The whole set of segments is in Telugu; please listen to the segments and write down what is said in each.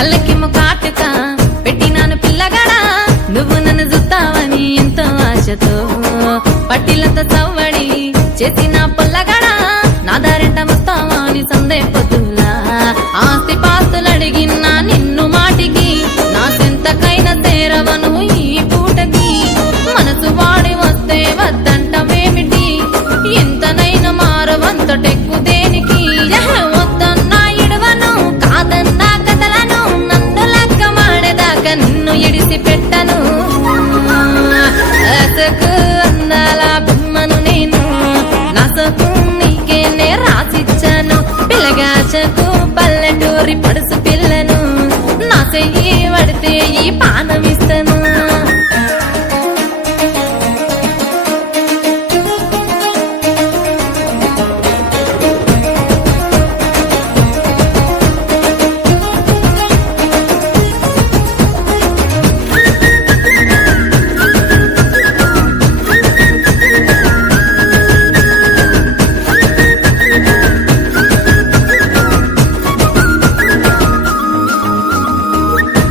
కళ్ళకిమ్మ కాటుక పెట్టినాను పిల్లగాడా నువ్వు నన్ను చూస్తావని ఎంతో ఆశతో పట్టిలంత సవ్వడి చేసిన పొల్లగాడా నా దారెంట వస్తావా అని సందే పొద్దులా ఆస్తి పాస్తులడిగినా నిన్ను మాటికి నా సెంతకైనా తేరవను ఈ పూటకి మనసు వాడి వస్తే వద్దంటవేమిటి ఎంతనైనా మారవంతటెక్కు దేనికి వద్దన్నా ఇడవను కాదన్నా కదలను నన్ను లెక్క మాడేదాకా నిన్ను ఇడిసి పెట్టను అసకు అందాల బొమ్మను నేను నాసకు నీకేనే రాసిచ్చాను పిల్లగాచకు పల్లెటూరి పడుసు పిల్లను నా చెయ్యి పడితే ఈ పానమిస్తాను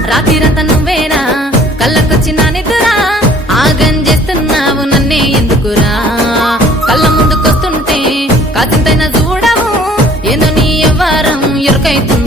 రాత్రిరంతా నువ్వేరా కళ్ళకొచ్చిన నిద్రా ఆగం చేస్తున్నావు నన్నే ఎందుకురా కళ్ళ ముందుకొస్తుంటే కాసింతైనా చూడవు ఏందో నీ వ్యవహారం ఎరుకైతుంది